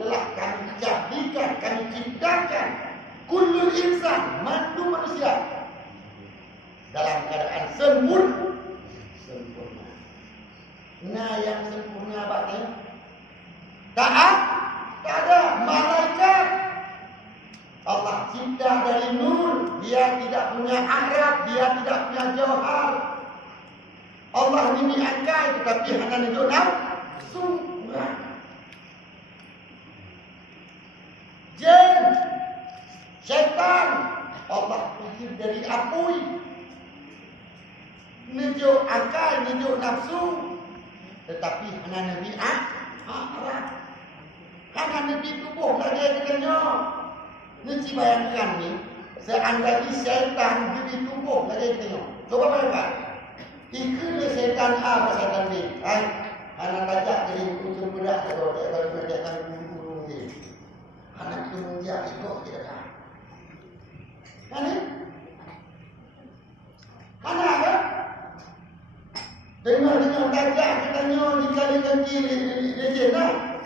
telah kami jadikan, kami ciptakan kullul insan, mandu manusia dalam keadaan sempurna. Nah, yang sempurna apa? Taat? Tak ada. Malaikat Allah cipta dari nur. Dia tidak punya akhrab, dia tidak punya jauhar. Allah ini angkai, tetapi hanya nunjuk nafsu. Jin, syaitan, Allah pikir dari apui. Nunjuk angkai, nunjuk nafsu. Tetapi hanya Nabi akhrab. Hanya Nabi tubuh lagi katanya. Nanti bayangkan ni, seandainya syaitan jadi tubuh lagi tengok. Coba bayangkan. Ikutlah syaitan apa syaitan ni? Anak tajak jadi unsur budak atau dia akan menjadikan guru ni. Anak itu menjadi ikut kita kan? Kan? Anak apa? Dengar tajak katanya dikalikan kiri dia jenah.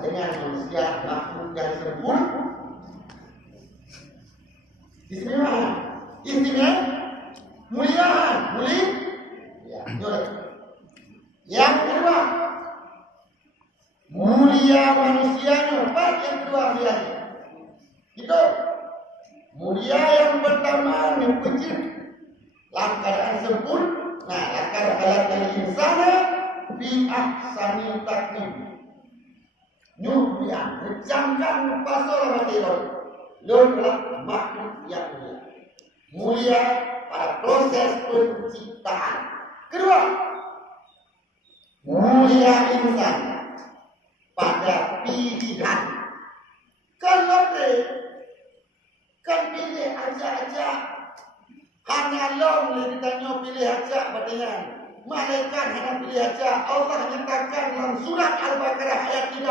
Dengan manusia makhluk yang sempurna. Istimewa, mulia. Ya, yang kedua, mulia manusianya. Yang kedua mulia. Itu mulia yang pertama yang kecil. Dalam keadaan sempurna. Nah, akan halal insana fi ahsani taqwim. Mulia, menjamkan pasal material. Adalah makhluk yang mulia. Mulia pada proses penciptaan. Kedua, mulia insan pada pilihan. Kalau kan pilih aja. Hanya Allah boleh ditanya pilih aja katanya. Malaikat hanya pilih aja. Allah nyatakan dalam surat Al-Baqarah ayat 30.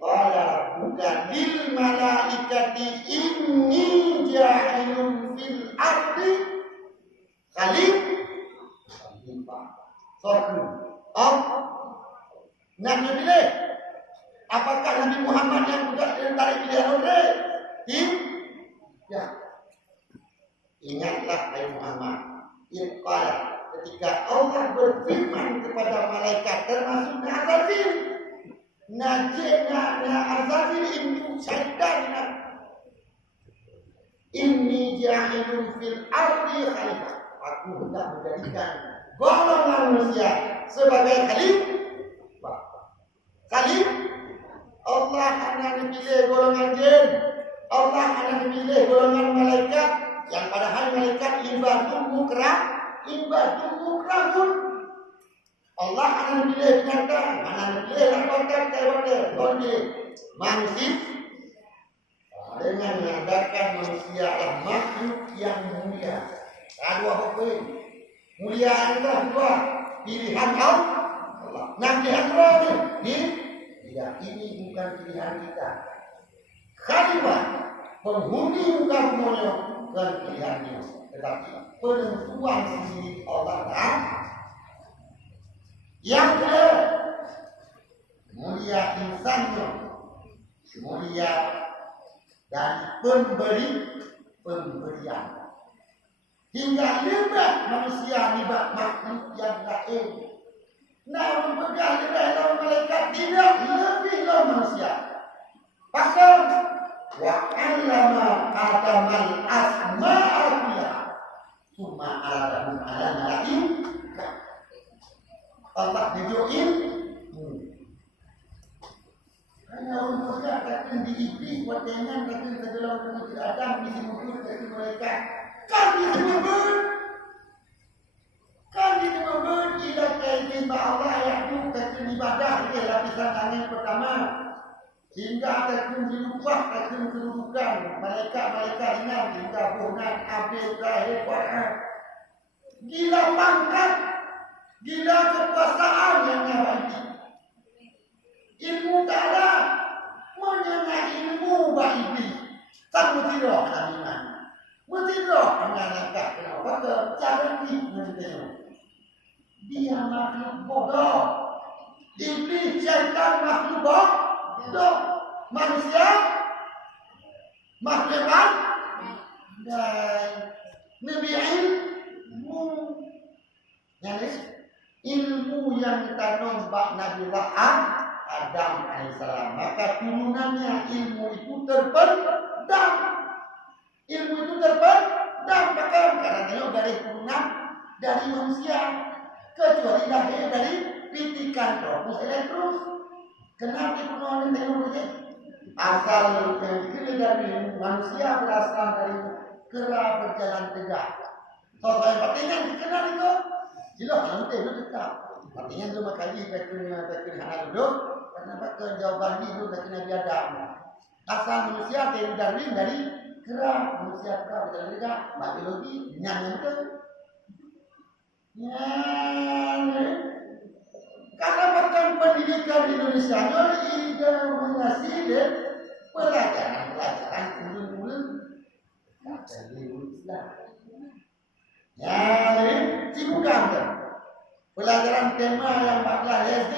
Qala bukan lil malaikati inni ja'ilun fil ardi khalifah. Sorry. Nabi pilih. Apakah Nabi Muhammad yang juga tarik pilihan orang? Ya. Ingatlah hai Muhammad. Iqala ketika Allah berfirman kepada malaikat termasuk Azrail. Najekna Azrail itu syaitan. Inni ja'ilun fil ardi khalifah. Aku hendak menjadikan golongan manusia sebagai khalifah. Allah hanya memilih golongan jin. Allah hanya memilih golongan malaikat. Yang padahal malaikat ibadah mukrahun. Allah hanya memilih binatang, hanya memilih lambatan kayak manusia. Dengan mengadakan manusia adalah makhluk yang mulia. Dua poin. Mulia adalah dua pilihan Allah. Nah, pilihan Allah ni, tidak, ini bukan pilihan kita. Khalifah penghuni muka semuanya dan pilihannya, tetapi penentuan sendiri Allah Taala. Yang kedua, mulia insannya, mulia dan pemberian. Hingga libat manusia libat makhluk yang lain. Namun pegang libat malaikat tidak lebih dari manusia. Pasal wa 'allama Adamal asma'a kullaha tsumma 'allamahum 'ala malaika. Allah tunjukin hanya untuk katakan di iblis watengan katakan segala macam Adam di sini katakan mereka kan dimembun ila kaidin Allah yang katakan ibadah di lapisan angin pertama. Hingga akan dilupah akan kedudukan malaikat-malaikat inam hingga bulan abid terakhir Quran. Gila pangkat, gila kekuasaan yang nyabati. Ilmu tak ada, menyenang ilmu bagi tak bertidak dalam iman. Bertidak dengan langkah kenapa? Cara ini menjadi Dia makhluk bodoh. Iblis syaitan makhluk bodoh. Manusia makhluk dan Nabi ilmu. Yani ilmu yang ditanam Nabi Adam alaihissalam, maka turunannya ilmu itu terpendam. Ilmu itu terpendam karena tengok dari turunan dari manusia, kecuali lahir dari pitikan Tropus Electrus. Kenapa turunan tengok begini? Asal yang dikira dari manusia berasal dari kera berjalan tegak. Soal pentingnya dikenal itu, jelas nanti itu tetap. Artinya cuma kali teknik hana duduk, kenapa kejawaban itu teknik Nabi Adam. Asal manusia dari kera, manusia kera berjalan tegak, biologi nyanyi itu. Karena bahkan pendidikan di Indonesia juga menghasilkan pelajaran ulun-ulun dari Islam. Ya, jadi cibukan kan. Pelajaran tema yang bakal SD.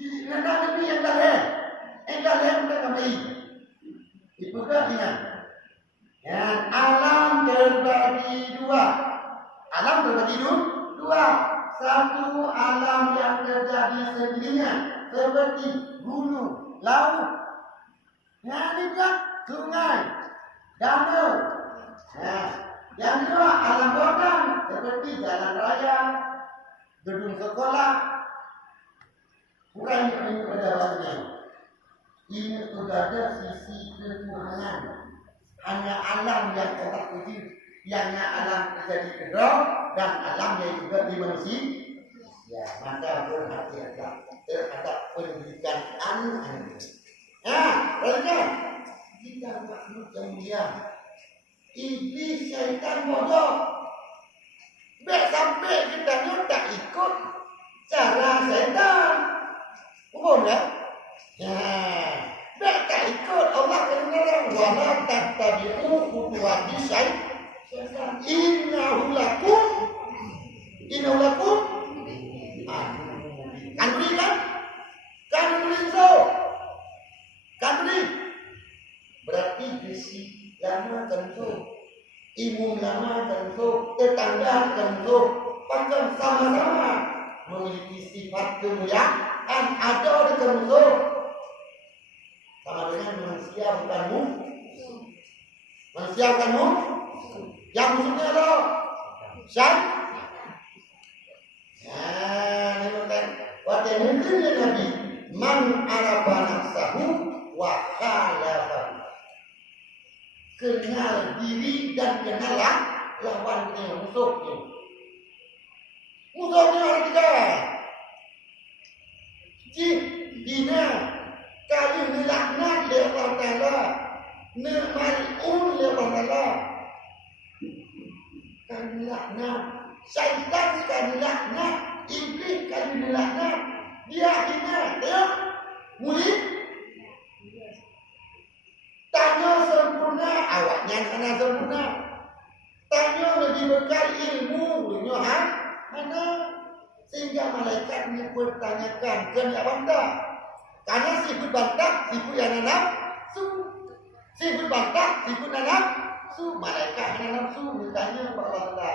Di negara ini yang dah kita kembali. Itu kan ingat. Ya, alam terbagi dua. Alam terbagi dua. Satu alam yang terjadi sendirinya, seperti gunung, laut. Ya, ini juga sungai, danau. Nah, yang kedua alam buatan seperti jalan raya, gedung sekolah. Bukan ini pedawaannya. Ini sudah ada sisi ketuhanan. Hanya alam yang otak kecil, yang alam terjadi kedok dan alam yang juga di manusia. Ya, maka berhati-hati terhadap pendidikan anak-anak. Nah, perhatikan kita makhluk yang mulia. Iblis syaitan bodoh. Sampai kita tak ikut cara syaitan. Umum ya? Tak ikut Allah kebenaran. Wala tattabi'u khutuwati syaitan. Innahu lakum. Kan berarti besi lama tentu, imun lama tentu, tetangga tentu, bahkan sama-sama memiliki sifat kemuliaan ada di tentu. Sama dengan manusia bukan musuh. Manusia bukan musuh. Yang musuhnya adalah syaitan. Ini bukan waktu mungkin Nabi man arafa nafsahu wa khalafa. Kenal diri dan kenallah lawannya, musuhnya. Musuhnya ada tiga. Dina kali melaknat oleh Allah Ta'ala, mal'un oleh Allah Ta'ala. Kali laknat, syaitan kali laknat, iblis kali melaknat. Dia hina, dia murid. Tanya sempurna, awaknya sana sempurna. Tanya lebih bekal ilmu, dunia mana? Sehingga malaikat ini bertanyakan, kenapa bantah? Karena sifat bantah, sifat yang nafsu. Sifat bantah, sifat nafsu. Malaikat yang nafsu bertanya kepada Allah,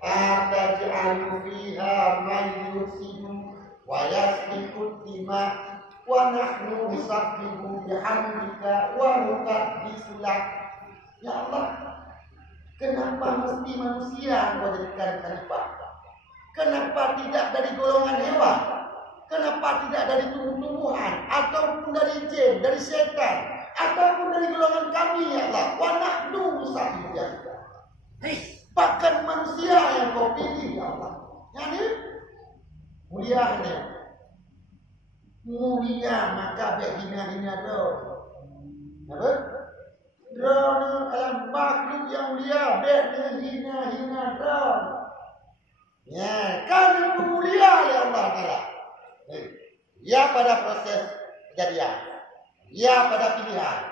ataj'alu fiha man yufsidu wa yasfiku dima wa nahnu nusabbihu bihamdika wa nuqaddisu lak. Ya Allah, kenapa mesti manusia Engkau jadikan khalifah? Kenapa tidak dari golongan hewan? Kenapa tidak dari tumbuh-tumbuhan ataupun dari jin, dari setan, ataupun dari golongan kami ya Allah? Wa nahnu nusabbihu bihamdika. Bahkan manusia yang Kau pilih ya Allah. Yani mulianya. Mulia maka hina-hina do. Apa? Drone alam makhluk yang mulia hina-hina do. Ya, karena mulia ya Allah Ta'ala. Ya pada proses kejadian. Ya pada pilihan.